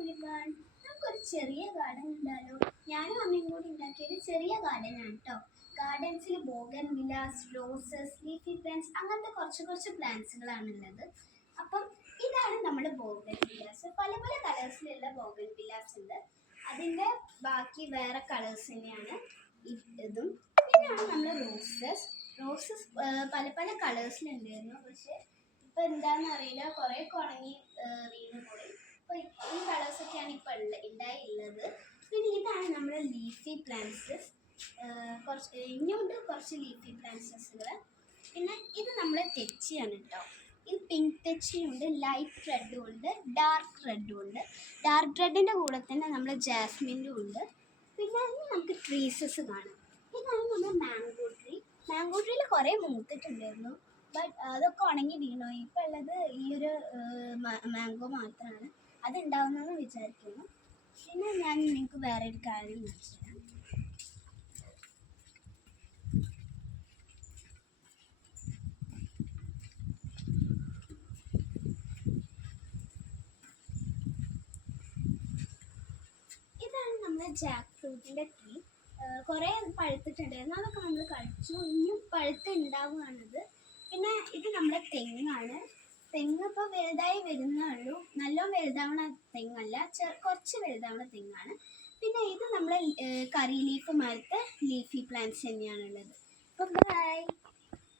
Everyone, നമുക്കൊരു ചെറിയ garden ഉണ്ടാലോ. ഞാനും അമ്മയും കൂടി ഉണ്ടാക്കിയ ഒരു ചെറിയ ഗാർഡനാണ് കേട്ടോ. ഗാർഡൻസിൽ ബോഗൺവില്ലാസ്, റോസസ്, ലീഫി പ്ലാന്റ്സ് അങ്ങനത്തെ കുറച്ച് പ്ലാന്റ്സുകളാണ് ഉള്ളത്. അപ്പം ഇതാണ് നമ്മുടെ ബോഗൺവില്ലാസ്. പല പല കളേഴ്സിലുള്ള ബോഗൺവില്ലാസ് ഉണ്ട്. അതിൻ്റെ ബാക്കി വേറെ കളേഴ്സ് തന്നെയാണ് ഇതും. പിന്നെയാണ് നമ്മുടെ റോസസ് പല പല കളേഴ്സിലുണ്ടായിരുന്നു. പക്ഷെ ഇപ്പം എന്താണെന്ന് അറിയില്ല, കുറേ ഉണങ്ങി വീണ് പോയി. അപ്പോൾ ഈ കളേഴ്സൊക്കെയാണ് ഇപ്പോൾ ഉണ്ടായിട്ടുള്ളത്. പിന്നെ ഇതാണ് നമ്മുടെ ലീഫി പ്ലാന്റ്സസ്. ഇനിയുണ്ട് കുറച്ച് ലീഫി പ്ലാന്റ്സസുകൾ. പിന്നെ ഇത് നമ്മുടെ തെച്ചിയാണ് കേട്ടോ. ഇത് പിങ്ക് തെച്ചിയുണ്ട്, ലൈറ്റ് റെഡും ഉണ്ട്, ഡാർക്ക് റെഡും ഉണ്ട്. ഡാർക്ക് റെഡിൻ്റെ കൂടെ തന്നെ നമ്മുടെ ജാസ്മിനും ഉണ്ട്. പിന്നെ നമുക്ക് ട്രീസസ് കാണാം. ഇതാണ് നമ്മുടെ മാംഗോ ട്രീയിൽ കുറേ മൂത്തിട്ടുണ്ടായിരുന്നു. ബട്ട് അതൊക്കെ ഉണങ്ങി വീണു. ഇപ്പോൾ ഉള്ളത് ഈ ഒരു മാംഗോ മാത്രമാണ്. അതുണ്ടാവുന്നതെന്ന് വിചാരിക്കുന്നു. പിന്നെ ഞാൻ നിങ്ങൾക്ക് വേറെ ഒരു കാര്യം കാണിച്ചു തരാം. ഇതാണ് നമ്മുടെ ജാക്ക് ഫ്രൂട്ടിൻ്റെ ട്രീ. കുറേ പഴുത്തിട്ടുണ്ടായിരുന്നു, അതൊക്കെ നമ്മൾ കഴിച്ചു. ഇനിയും പഴുത്ത് ഉണ്ടാവുകയാണത്. പിന്നെ ഇത് നമ്മുടെ തെങ്ങാണ്. തെങ്ങ് ഇപ്പോൾ വലുതായി വരുന്നേ ഉള്ളൂ. നല്ലോണം വലുതാവണ തെങ്ങല്ല, കുറച്ച് വലുതാവണ തെങ്ങാണ്. പിന്നെ ഇത് നമ്മളെ കറി ലീഫ് മാരത്തെ ലീഫി പ്ലാന്റ്സ് തന്നെയാണുള്ളത്. അപ്പോൾ ബൈ.